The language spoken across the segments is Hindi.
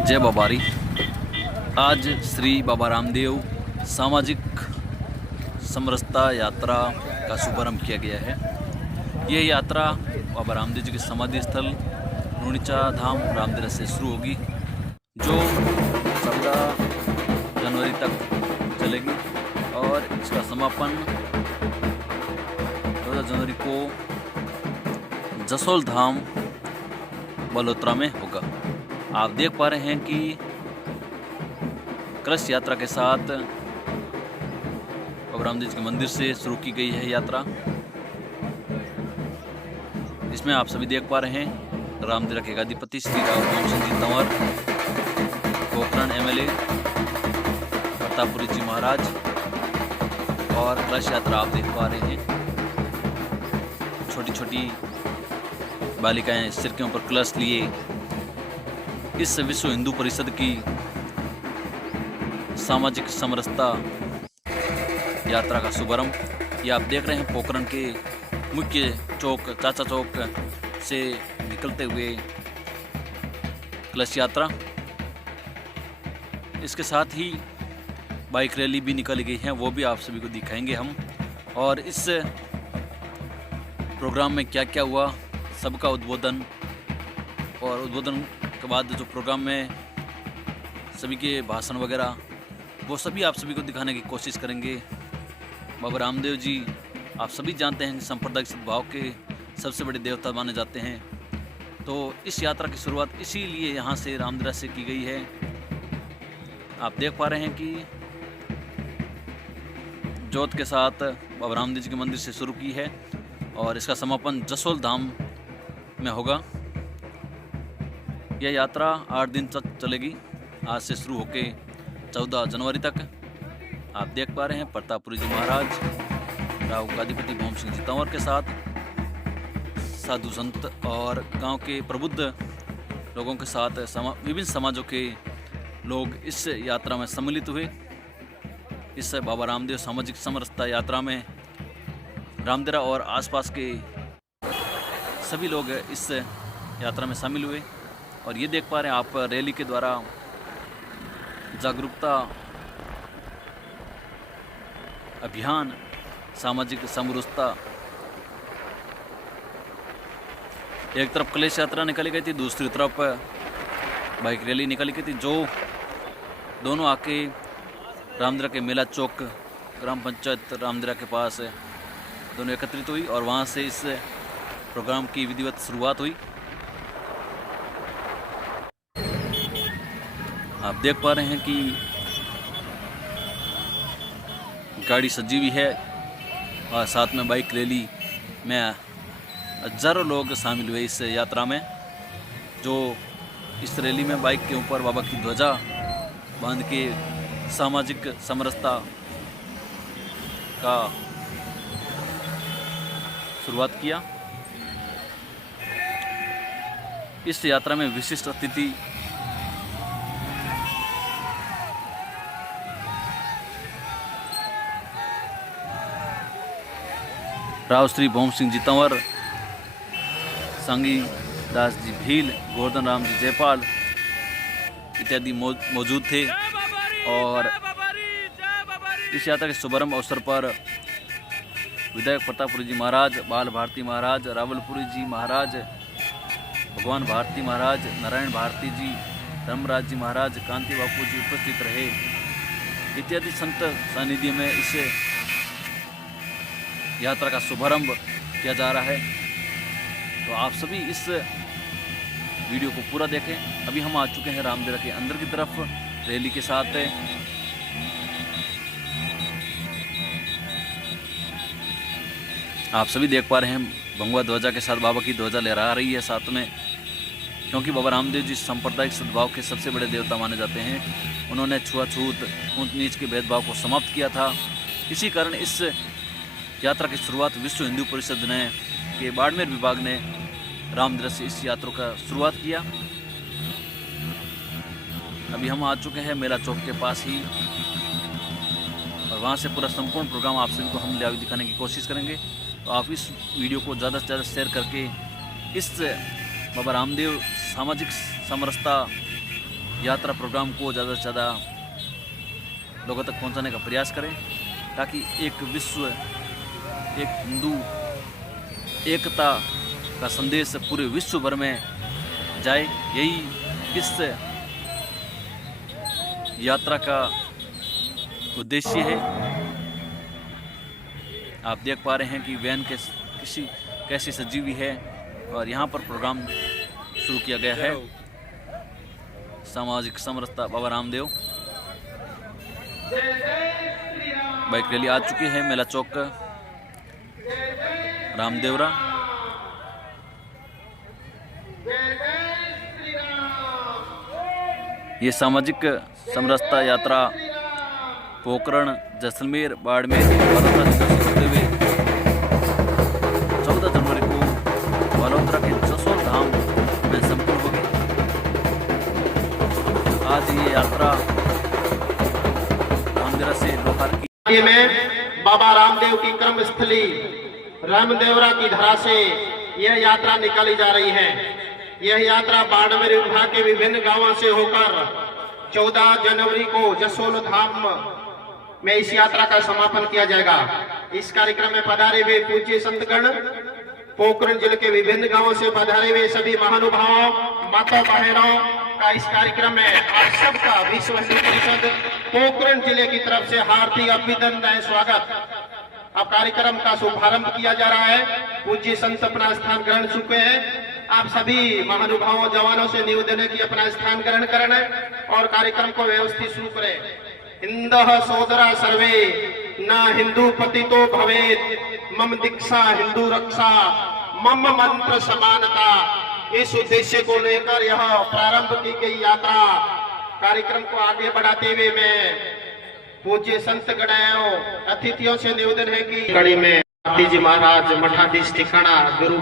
जय बाबारी। आज श्री बाबा रामदेव सामाजिक समरसता यात्रा का शुभारंभ किया गया है। यह यात्रा बाबा रामदेव जी के समाधि स्थल नूनीचा धाम रामदेव से शुरू होगी, जो 14 जनवरी तक चलेगी और इसका समापन 14 जनवरी को जसोल धाम बलोत्रा में होगा। आप देख पा रहे हैं कि कलश यात्रा के साथ बाबा रामदेव जी के मंदिर से शुरू की गई है यात्रा। इसमें आप सभी देख पा रहे हैं रामदेव के गादीपति श्री राव सिंह जी तंवर, पोखरण एमएलए, प्रतापपुरी जी महाराज और कलश यात्रा आप देख पा रहे हैं। छोटी छोटी बालिकाएं सिर के ऊपर कलश लिए इस विश्व हिंदू परिषद की सामाजिक समरसता यात्रा का शुभारंभ ये आप देख रहे हैं पोखरण के मुख्य चौक चाचा चौक से निकलते हुए कलश यात्रा। इसके साथ ही बाइक रैली भी निकाली गई है, वो भी आप सभी को दिखाएंगे हम। और इस प्रोग्राम में क्या क्या हुआ, सबका उद्बोधन, और उद्बोधन के बाद जो प्रोग्राम में सभी के भाषण वगैरह वो सभी आप सभी को दिखाने की कोशिश करेंगे। बाबा रामदेव जी आप सभी जानते हैं कि सांप्रदायिक सद्भाव के सबसे बड़े देवता माने जाते हैं। तो इस यात्रा की शुरुआत इसीलिए यहाँ से रामदेव से की गई है। आप देख पा रहे हैं कि जोत के साथ बाबा रामदेव जी के मंदिर से शुरू की है और इसका समापन जसोल धाम में होगा। यह यात्रा 8 दिन तक चलेगी, आज से शुरू होके 14 जनवरी तक। आप देख पा रहे हैं प्रतापपुरी जी महाराज, राव गादीपति भौम सिंह जी तंवर के साथ साधु संत और गांव के प्रबुद्ध लोगों के साथ विभिन्न समाजों के लोग इस यात्रा में सम्मिलित हुए। इस बाबा रामदेव सामाजिक समरसता यात्रा में रामदेरा और आसपास के सभी लोग इस यात्रा में शामिल हुए। और ये देख पा रहे हैं आप रैली के द्वारा जागरूकता अभियान, सामाजिक समरसता। एक तरफ कलश यात्रा निकाली गई थी, दूसरी तरफ बाइक रैली निकाली गई थी, जो दोनों आके रामदेरा के मेला चौक ग्राम पंचायत रामदेरा के पास दोनों एकत्रित हुई और वहाँ से इस प्रोग्राम की विधिवत शुरुआत हुई। आप देख पा रहे हैं कि गाड़ी सजी हुई है और साथ में बाइक रैली में हजारों लोग शामिल हुए इस यात्रा में। जो इस रैली में बाइक के ऊपर बाबा की ध्वजा बांध के सामाजिक समरसता का शुरुआत किया। इस यात्रा में विशिष्ट अतिथि राव श्री भौम सिंह जी तंवर, सांगी दास जी भील, गोवर्धन राम जी जयपाल इत्यादि मौजूद थे। और इस यात्रा के शुभारंभ अवसर पर विधायक प्रतापपुरी जी महाराज, बाल भारती महाराज, रावलपुरी जी महाराज, भगवान भारती महाराज, नारायण भारती जी, धर्मराज जी महाराज, कांति बापू जी उपस्थित रहे इत्यादि संत सानिध्य में इस यात्रा का शुभारंभ किया जा रहा है। तो आप सभी इस वीडियो को पूरा देखें। अभी हम आ चुके हैं रामदेव के अंदर की तरफ रैली के साथ। आप सभी देख पा रहे हैं भगवा ध्वजा के साथ बाबा की ध्वजा लहरा रही है साथ में, क्योंकि बाबा रामदेव जी सांप्रदायिक सद्भाव के सबसे बड़े देवता माने जाते हैं। उन्होंने छुआछूत, ऊंच नीच के भेदभाव को समाप्त किया था। इसी कारण इस यात्रा की शुरुआत विश्व हिंदू परिषद ने के बाड़मेर विभाग ने रामदेव से इस यात्रा का शुरुआत किया। अभी हम आ चुके हैं मेला चौक के पास ही और वहाँ से पूरा संपूर्ण प्रोग्राम आप सभी को हम लाइव दिखाने की कोशिश करेंगे। तो आप इस वीडियो को ज़्यादा से ज़्यादा शेयर करके इस बाबा रामदेव सामाजिक समरसता यात्रा प्रोग्राम को ज़्यादा से ज़्यादा लोगों तक पहुंचाने का प्रयास करें, ताकि एक विश्व, एक हिंदू एकता का संदेश पूरे विश्व भर में जाए। यही इस यात्रा का उद्देश्य है। आप देख पा रहे हैं कि वैन कैसी सजी हुई है और यहाँ पर प्रोग्राम शुरू किया गया है। सामाजिक समरसता बाबा रामदेव बाइक रैली आ चुकी है मेला चौक रामदेवरा। ये सामाजिक समरसता यात्रा पोखरण, जैसलमेर, बाड़मेर, वडोदरा से होते हुए 14 जनवरी को वडोदरा के जसोल धाम में संपन्न होगी। आज ये यात्रा रामदेवरा से लोहार की में बाबा रामदेव की कर्म स्थली रामदेवरा की धरा से यह यात्रा निकाली जा रही है। यह यात्रा बाड़मेर विभाग के विभिन्न गांवों से होकर 14 जनवरी को जसोल धाम में इस यात्रा का समापन किया जाएगा। इस कार्यक्रम में पधारे हुए पूज्य संतगण, पोखरण जिले के विभिन्न गांवों से पधारे हुए सभी महानुभावों, माता बहनों का इस कार्यक्रम में आप सबका विश्व हिंदू परिषद पोखरण जिले की तरफ से हार्दिक अभिनंदन, स्वागत। अब कार्यक्रम का शुभारंभ किया जा रहा है। पूज्य संत अपना स्थान ग्रहण चुके हैं। आप सभी महानुभावों, जवानों से निवेदन है कि अपना स्थान ग्रहण करें और कार्यक्रम को व्यवस्थित शुरू करें। हिंदः सोदरा सर्वे न हिंदू पतितो भवेत, मम दीक्षा हिंदू रक्षा, मम मंत्र समानता। इस उद्देश्य को लेकर यह प्रारंभ की गई यात्रा कार्यक्रम को आगे बढ़ाते हुए मैं पूज्य संत गणों, अतिथियों से निवेदन है कि कड़ी में जी महाराज मठाधीश ठिकाना गुरु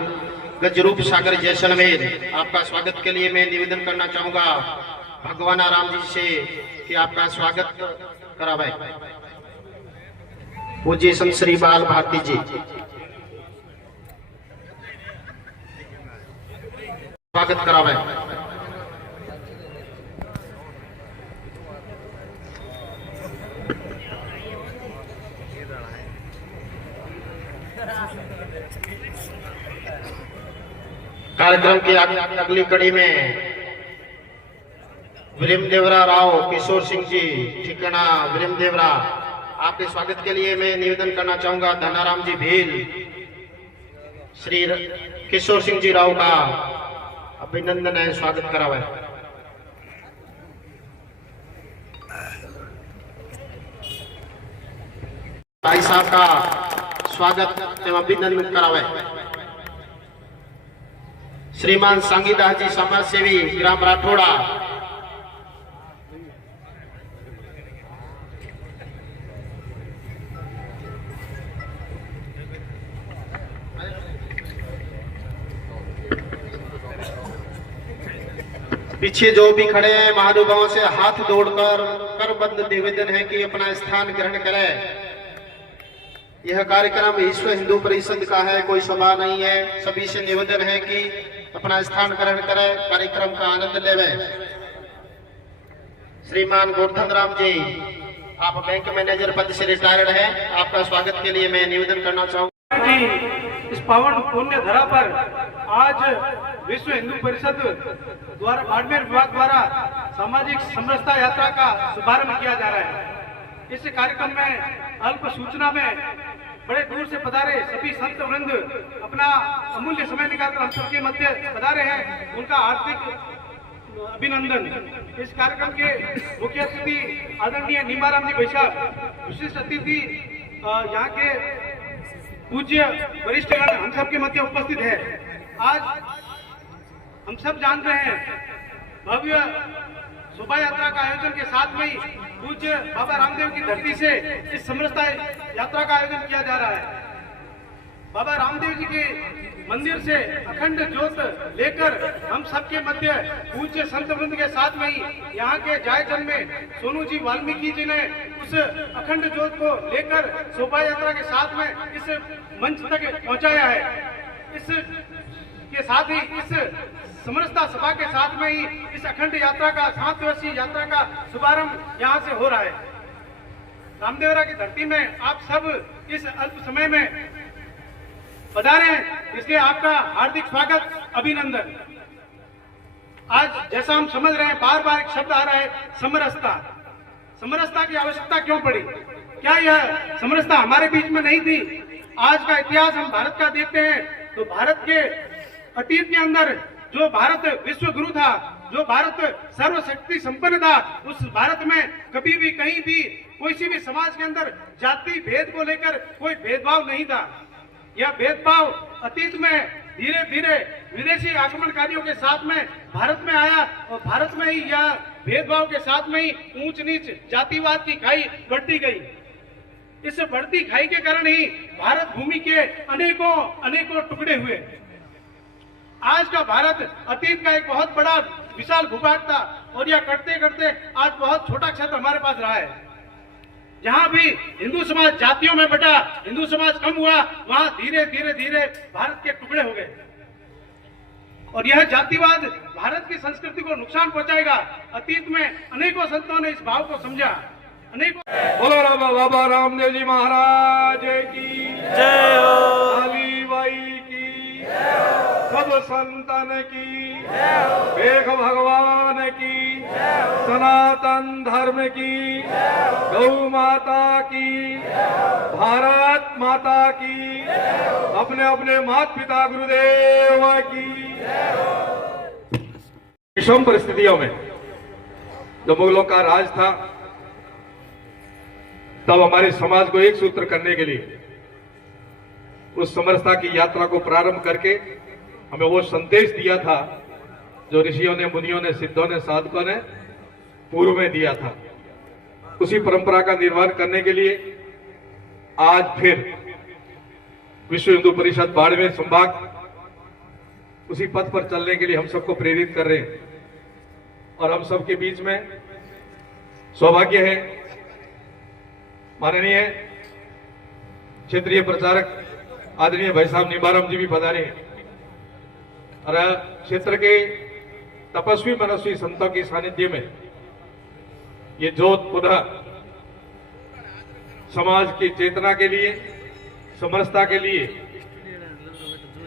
गजरूप सागर जैसलमेर, आपका स्वागत के लिए मैं निवेदन करना चाहूंगा भगवान राम जी से कि आपका स्वागत करावे। पूज्य संत श्री बाल भारती जी स्वागत करावे। कार्यक्रम की अगली कड़ी में विरमदेवरा राव किशोर सिंह जी ठिकाना विरमदेवरा, आपके स्वागत के लिए मैं निवेदन करना चाहूंगा धनाराम जी भील, श्री किशोर सिंह जी राव का अभिनंदन है, स्वागत करावे। भाई साहब का स्वागत एवं अभिनंदन करावे। श्रीमान संगीदास जी समाज सेवी ग्राम राठौड़ा, पीछे जो भी खड़े हैं महानुभावों से हाथ जोड़कर करबद्ध निवेदन है कि अपना स्थान ग्रहण करें। यह कार्यक्रम विश्व हिंदू परिषद का है, कोई सभा नहीं है। सभी से निवेदन है कि अपना स्थान ग्रहण करें, कार्यक्रम का आनंद लेवें। श्रीमान गोवर्धन राम जी, आप बैंक मैनेजर पद से रिटायर्ड हैं, आपका स्वागत के लिए मैं निवेदन करना चाहूंगा। इस पावन पुण्य धरा पर आज विश्व हिंदू परिषद द्वारा बाड़मेर विभाग द्वारा सामाजिक समरसता यात्रा का शुभारंभ किया जा रहा है। इस कार्यक्रम में अल्प सूचना में बड़े दूर से पधारे सभी संत वृंद अपना अमूल्य समय निकालकर हम सबके मध्य पधारे हैं, उनका हार्दिक अभिनंदन। इस कार्यक्रम के मुख्य अतिथि आदरणीय नीमाराम जी बैसाख, विशिष्ट अतिथि यहाँ के पूज्य वरिष्ठगण हम सबके मध्य उपस्थित है। आज हम सब जान रहे हैं भव्य शोभा यात्रा का आयोजन के साथ में ही पूज्य बाबा रामदेव की धरती से इस समरसता यात्रा का आयोजन किया जा रहा है। बाबा रामदेव जी के मंदिर से अखंड ज्योत लेकर हम सबके मध्य पूज्य संत वृंद के साथ में ही यहाँ के जायजन में सोनू जी वाल्मीकि जी ने उस अखंड ज्योत को लेकर शोभा यात्रा के साथ में इस मंच तक पहुँचाया है। इस के साथ ही इस समरसता सभा के साथ में ही इस अखंड यात्रा का 7 दिवसीय यात्रा का शुभारंभ यहाँ से हो रहा है। रामदेवरा की धरती में आप सब इस अल्प समय में पधारे हैं, इसलिए आपका हार्दिक स्वागत, अभिनंदन। आज जैसा हम समझ रहे हैं, बार बार एक शब्द आ रहा है, समरसता। समरसता की आवश्यकता क्यों पड़ी? क्या यह समरसता हमारे बीच में नहीं थी? आज का इतिहास हम भारत का देखते हैं तो भारत के अतीत के अंदर जो भारत विश्व गुरु था, जो भारत सर्वशक्ति संपन्न था, उस भारत में कभी भी कहीं भी किसी भी समाज के अंदर जाति भेद को लेकर कोई भेदभाव नहीं था। यह भेदभाव अतीत में धीरे धीरे विदेशी आक्रमणकारियों के साथ में भारत में आया और भारत में ही यह भेदभाव के साथ में ही ऊंच नीच जातिवाद की खाई बढ़ती गई। इस बढ़ती खाई के कारण ही भारत भूमि के अनेकों अनेकों टुकड़े हुए। आज का भारत अतीत का एक बहुत बड़ा विशाल भूभाग था और यह करते करते आज बहुत छोटा क्षेत्र हमारे पास रहा है। जहां भी हिंदू समाज जातियों में बटा, हिंदू समाज कम हुआ, वहां धीरे धीरे धीरे भारत के टुकड़े हो गए और यह जातिवाद भारत की संस्कृति को नुकसान पहुंचाएगा। अतीत में अनेकों संतों ने इस भाव को समझा। अनेकों बोलो बाबा रामदेव जी महाराज की जय हो, काली बाई की जय हो, सब संतन की जय हो, मेघ भगवान की जय हो, सनातन धर्म की जय हो, गौ माता की जय हो, भारत माता की जय हो, अपने अपने माता पिता गुरुदेव की जय हो। विषम परिस्थितियों में जब मुगलों का राज था, तब हमारे समाज को एक सूत्र करने के लिए उस समरसता की यात्रा को प्रारंभ करके हमें वो संदेश दिया था जो ऋषियों ने, मुनियों ने, सिद्धों ने, साधकों ने पूर्व में दिया था। उसी परंपरा का निर्वहन करने के लिए आज फिर विश्व हिंदू परिषद बाड़मेर संभाग उसी पथ पर चलने के लिए हम सबको प्रेरित कर रहे हैं। और हम सबके बीच में सौभाग्य है, माननीय क्षेत्रीय प्रचारक आदरणीय भाई साहब निबारम जी भी पधारे हैं और क्षेत्र के तपस्वी मनस्वी संतों की सानिध्य में ये जोत पुनः समाज की चेतना के लिए, समरसता के लिए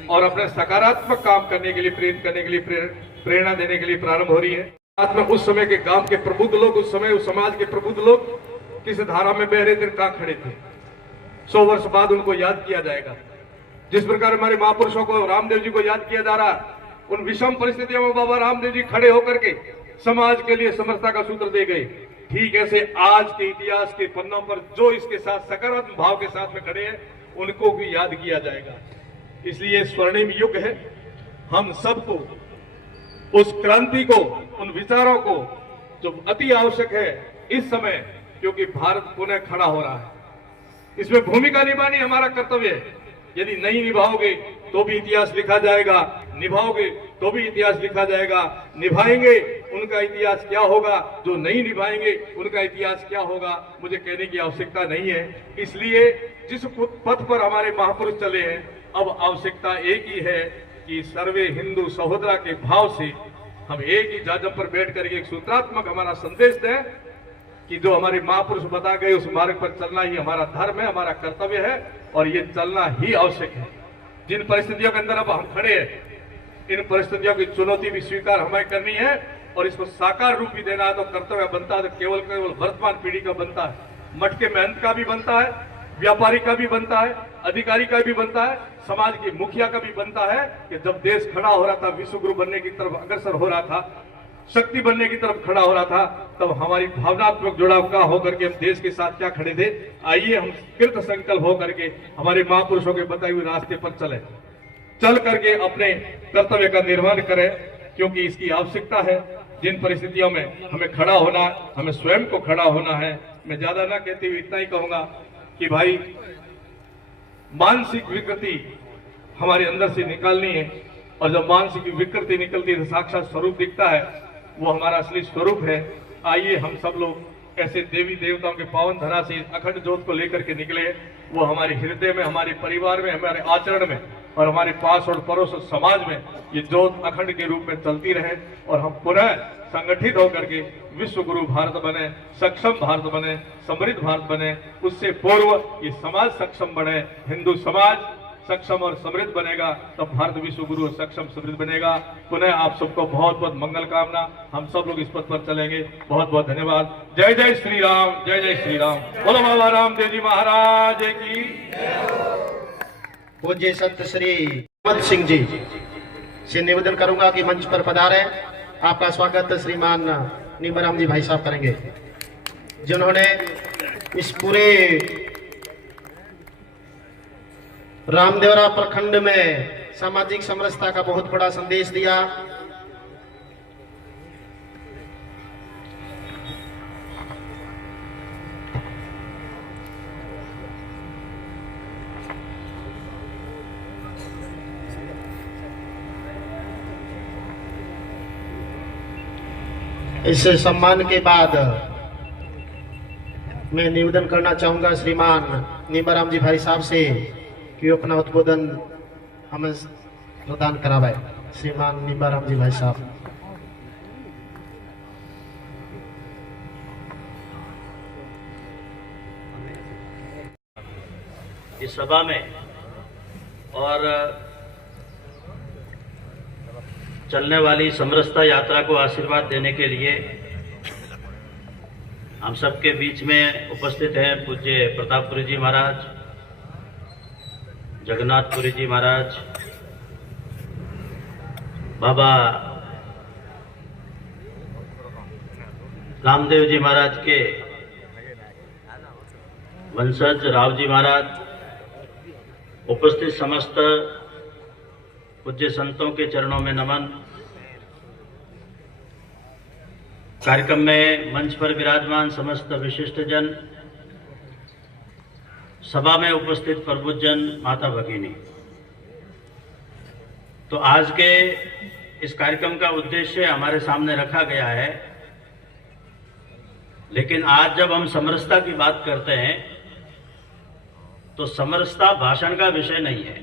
और अपने सकारात्मक काम करने के लिए, प्रेरित करने के लिए, प्रेरणा देने के लिए प्रारंभ हो रही है। साथ में उस समय के गांव के प्रबुद्ध लोग, उस समय उस समाज के प्रबुद्ध लोग किस धारा में बह रहे थे, कहां खड़े थे, 100 वर्ष बाद उनको याद किया जाएगा। जिस प्रकार हमारे महापुरुषों को, रामदेव जी को याद किया जा रहा, उन विषम परिस्थितियों में बाबा रामदेव जी खड़े होकर के समाज के लिए समरसता का सूत्र दे गए। ठीक ऐसे आज के इतिहास के पन्नों पर जो इसके साथ सकारात्मक भाव के साथ में खड़े हैं, उनको भी याद किया जाएगा। इसलिए स्वर्णिम युग है। हम सबको उस क्रांति को, उन विचारों को जो अति आवश्यक है इस समय, क्योंकि भारत पुनः खड़ा हो रहा है, इसमें भूमिका निभानी हमारा कर्तव्य है। यदि नहीं निभाओगे तो भी इतिहास लिखा जाएगा, निभाओगे तो भी इतिहास लिखा जाएगा। निभाएंगे उनका इतिहास क्या होगा, जो नहीं निभाएंगे उनका इतिहास क्या होगा, मुझे कहने की आवश्यकता नहीं है। इसलिए जिस पथ पर हमारे महापुरुष चले हैं, अब आवश्यकता एक ही है कि सर्वे हिंदू सहोदरा के भाव से हम एक ही जाजम पर बैठ कर एक सूत्रात्मक हमारा संदेश दें कि जो हमारे महापुरुष बता गए उस मार्ग पर चलना ही हमारा धर्म है, हमारा कर्तव्य है और ये चलना ही आवश्यक है। जिन परिस्थितियों के अंदर अब हम खड़े हैं, इन परिस्थितियों की चुनौती भी स्वीकार हमें करनी है और इसको साकार रूप भी देना है। तो कर्तव्य बनता है, तो केवल वर्तमान पीढ़ी का बनता है, मठ के महंत का भी बनता है, व्यापारी का भी बनता है, अधिकारी का भी बनता है, समाज के मुखिया का भी बनता है कि जब देश खड़ा हो रहा था, विश्व गुरु बनने की तरफ अग्रसर हो रहा था, शक्ति बनने की तरफ खड़ा हो रहा था, तब हमारी भावनात्मक जुड़ाव का होकर के हम देश के साथ क्या खड़े थे। आइए हम कृत संकल्प होकर के हमारे महापुरुषों के बताए हुए रास्ते पर चले, चल करके अपने कर्तव्य का निर्वहन करें, क्योंकि इसकी आवश्यकता है। जिन परिस्थितियों में हमें खड़ा होना, हमें स्वयं को खड़ा होना है। मैं ज्यादा ना कहते हुए इतना ही कहूंगा कि भाई मानसिक विकृति हमारे अंदर से निकालनी है और जब मानसिक विकृति निकलती है तो साक्षात स्वरूप दिखता है, वो हमारा असली स्वरूप है। आइए हम सब लोग ऐसे देवी देवताओं के पावन धरा से अखंड ज्योत को लेकर के निकले, वो हमारे हृदय में, हमारे परिवार में, हमारे आचरण में और हमारे पास और पड़ोस और समाज में ये ज्योत अखंड के रूप में चलती रहे और हम पुनः संगठित होकर के विश्व गुरु भारत बने, सक्षम भारत बने, समृद्ध भारत बने। उससे पूर्व ये समाज सक्षम बने, हिंदू समाज सक्षम और समृद्ध बनेगा, तब भारत विश्व गुरु और सक्षम समृद्ध बनेगा। पुनः आप सबको बहुत बहुत मंगल कामना। हम सब लोग इस पथ पर चलेंगे। बहुत बहुत धन्यवाद। जय जय श्री राम, जय जय श्री राम। बोलो बाबा रामदेव जी महाराज की। पूज्य संत श्री हिम्मत सिंह जी से निवेदन करूंगा कि मंच पर पधारे। आपका स्वागत श्रीमान नीमाराम जी भाई साहब करेंगे, जिन्होंने इस पूरे रामदेवरा प्रखंड में सामाजिक समरसता का बहुत बड़ा संदेश दिया। इस सम्मान के बाद मैं निवेदन करना चाहूंगा श्रीमान नीमाराम जी भाई साहब से कि वो अपना उद्बोधन हमें प्रदान करावे। श्रीमान नीमाराम जी भाई साहब। इस सभा में और चलने वाली समरसता यात्रा को आशीर्वाद देने के लिए हम सबके बीच में उपस्थित हैं पूज्य प्रतापपुरी जी महाराज, जगन्नाथपुरी जी महाराज, बाबा रामदेव जी महाराज के वंशज राव जी महाराज, उपस्थित समस्त पूज्य संतों के चरणों में नमन। कार्यक्रम में मंच पर विराजमान समस्त विशिष्ट जन, सभा में उपस्थित प्रबुद्धजन, माता भगिनी। तो आज के इस कार्यक्रम का उद्देश्य हमारे सामने रखा गया है, लेकिन आज जब हम समरसता की बात करते हैं तो समरसता भाषण का विषय नहीं है,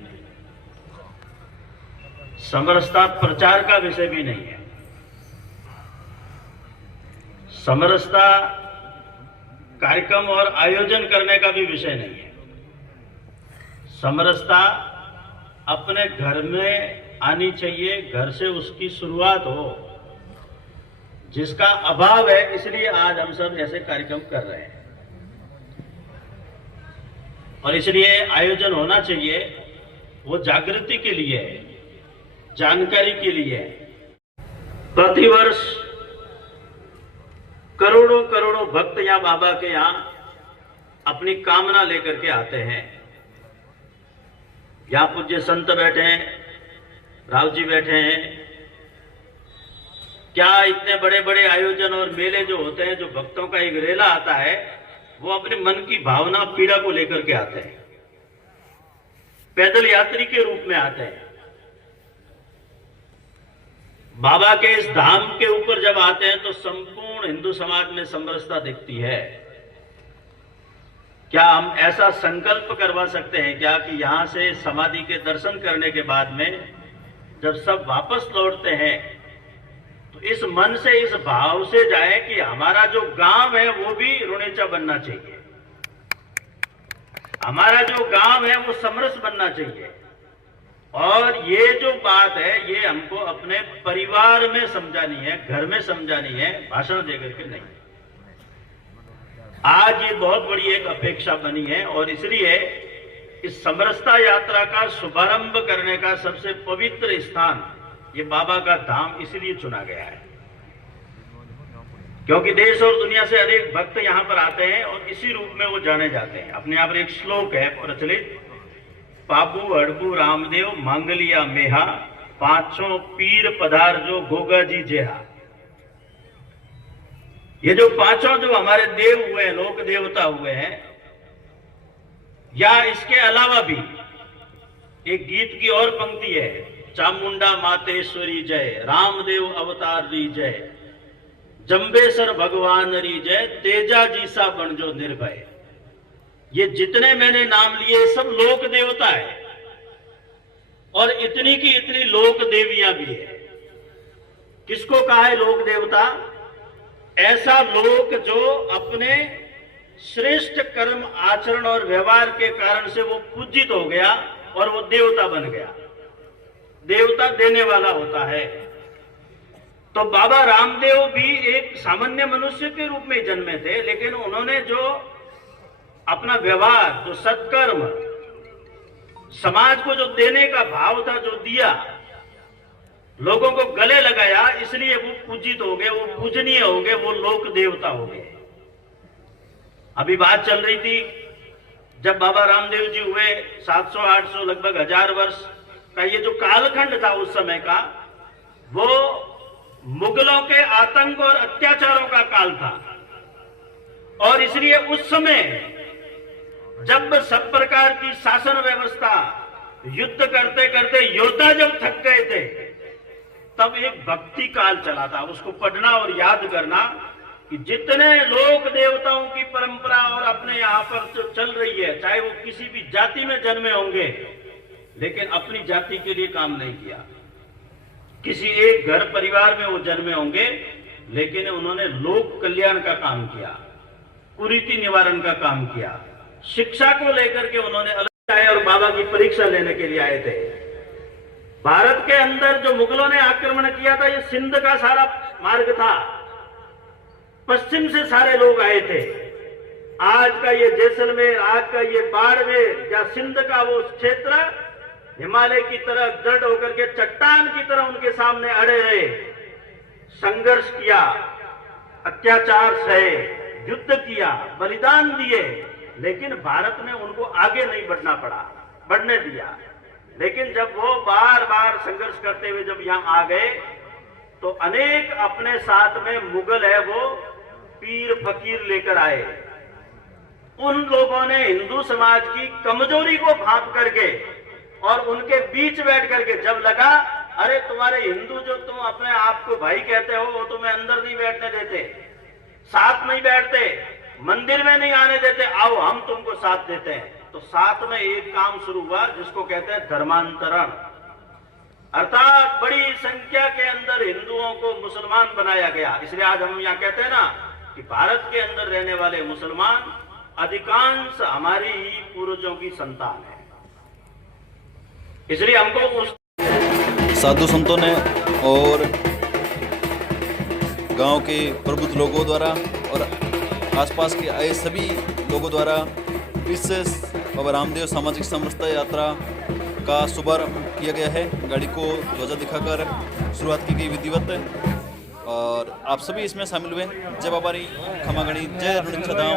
समरसता प्रचार का विषय भी नहीं है। समरसता कार्यक्रम और आयोजन करने का भी विषय नहीं है। समरसता अपने घर में आनी चाहिए, घर से उसकी शुरुआत हो, जिसका अभाव है। इसलिए आज हम सब ऐसे कार्यक्रम कर रहे हैं और इसलिए आयोजन होना चाहिए। वो जागृति के लिए है, जानकारी के लिए है। प्रतिवर्ष करोड़ों करोड़ों भक्त यहाँ बाबा के यहाँ अपनी कामना लेकर के आते हैं। यहाँ पूज्य संत बैठे हैं, राव जी बैठे हैं। क्या इतने बड़े बड़े आयोजन और मेले जो होते हैं, जो भक्तों का एक रेला आता है, वो अपने मन की भावना पीड़ा को लेकर के आते हैं, पैदल यात्री के रूप में आते हैं। बाबा के इस धाम के ऊपर जब आते हैं तो संपूर्ण हिंदू समाज में समरसता दिखती है। क्या हम ऐसा संकल्प करवा सकते हैं क्या कि यहां से समाधि के दर्शन करने के बाद में जब सब वापस लौटते हैं तो इस मन से, इस भाव से जाए कि हमारा जो गांव है वो भी रुणेचा बनना चाहिए, हमारा जो गांव है वो समरस बनना चाहिए। और ये जो बात है ये हमको अपने परिवार में समझानी है, घर में समझानी है, भाषण देकर के नहीं। आज ये बहुत बड़ी एक अपेक्षा बनी है और इसलिए इस समरसता यात्रा का शुभारंभ करने का सबसे पवित्र स्थान ये बाबा का धाम इसलिए चुना गया है क्योंकि देश और दुनिया से अनेक भक्त यहाँ पर आते हैं और इसी रूप में वो जाने जाते हैं। अपने यहाँ पर एक श्लोक है प्रचलित, पापू हड़पू रामदेव मांगलिया मेहा, पांचों पीर पधार जो गोगा जी जेहा। ये जो पांचों जो हमारे देव हुए हैं, लोक देवता हुए हैं, या इसके अलावा भी एक गीत की और पंक्ति है, चामुंडा मातेश्वरी जय, रामदेव अवतार री जय, जंबेसर भगवान री जय, तेजा जी सा बन जो निर्भय। ये जितने मैंने नाम लिए सब लोक देवता है, और इतनी की इतनी लोक देवियां भी है। किसको कहा है लोक देवता? ऐसा लोक जो अपने श्रेष्ठ कर्म आचरण और व्यवहार के कारण से वो पूजित हो गया और वो देवता बन गया। देवता देने वाला होता है। तो बाबा रामदेव भी एक सामान्य मनुष्य के रूप में जन्मे थे, लेकिन उन्होंने जो अपना व्यवहार, जो सत्कर्म, समाज को जो देने का भाव था, जो दिया, लोगों को गले लगाया, इसलिए वो पूजित हो गए, वो पूजनीय हो गए, वो लोक देवता हो गए। अभी बात चल रही थी जब बाबा रामदेव जी हुए 700-800 लगभग 1000 वर्ष का ये जो कालखंड था उस समय का, वो मुगलों के आतंक और अत्याचारों का काल था। और इसलिए उस समय जब सब प्रकार की शासन व्यवस्था, युद्ध करते करते योद्धा जब थक गए थे, तब एक भक्ति काल चला था। उसको पढ़ना और याद करना कि जितने लोक देवताओं की परंपरा और अपने यहाँ पर जो चल रही है, चाहे वो किसी भी जाति में जन्मे होंगे, लेकिन अपनी जाति के लिए काम नहीं किया। किसी एक घर परिवार में वो जन्मे होंगे, लेकिन उन्होंने लोक कल्याण का काम किया, कुरीति निवारण का काम किया, शिक्षा को लेकर के उन्होंने अलग आए और बाबा की परीक्षा लेने के लिए आए थे। भारत के अंदर जो मुगलों ने आक्रमण किया था, ये सिंध का सारा मार्ग था, पश्चिम से सारे लोग आए थे। आज का ये जैसलमेर, आज का ये बाड़मेर या सिंध का वो क्षेत्र हिमालय की तरह दृढ़ होकर के चट्टान की तरह उनके सामने अड़े रहे, संघर्ष किया, अत्याचार सहे, युद्ध किया, बलिदान दिए, लेकिन भारत ने उनको आगे नहीं बढ़ने दिया। लेकिन जब वो बार बार संघर्ष करते हुए जब यहां आ गए, तो अनेक अपने साथ में मुगल है वो पीर फकीर लेकर आए। उन लोगों ने हिंदू समाज की कमजोरी को भांप करके और उनके बीच बैठ करके जब लगा, अरे तुम्हारे हिंदू जो तुम अपने आप को भाई कहते हो, वो तुम्हें अंदर नहीं बैठने देते, साथ नहीं बैठते, मंदिर में नहीं आने देते, आओ हम तुमको साथ देते हैं। तो साथ में एक काम शुरू हुआ जिसको कहते हैं धर्मांतरण, अर्थात बड़ी संख्या के अंदर हिंदुओं को मुसलमान बनाया गया। इसलिए आज हम यहाँ कहते हैं ना कि भारत के अंदर रहने वाले मुसलमान अधिकांश हमारी ही पूर्वजों की संतान है। इसलिए हमको उस साधु संतों ने और गांव के प्रबुद्ध लोगों द्वारा और आसपास के आए सभी लोगों द्वारा इस बाबा रामदेव सामाजिक समरसता यात्रा का शुभारंभ किया गया है। गाड़ी को ध्वजा दिखाकर शुरुआत की गई विधिवत, और आप सभी इसमें शामिल हुए। जय बाबा री खमागणी, जय रुणिच्छदाम।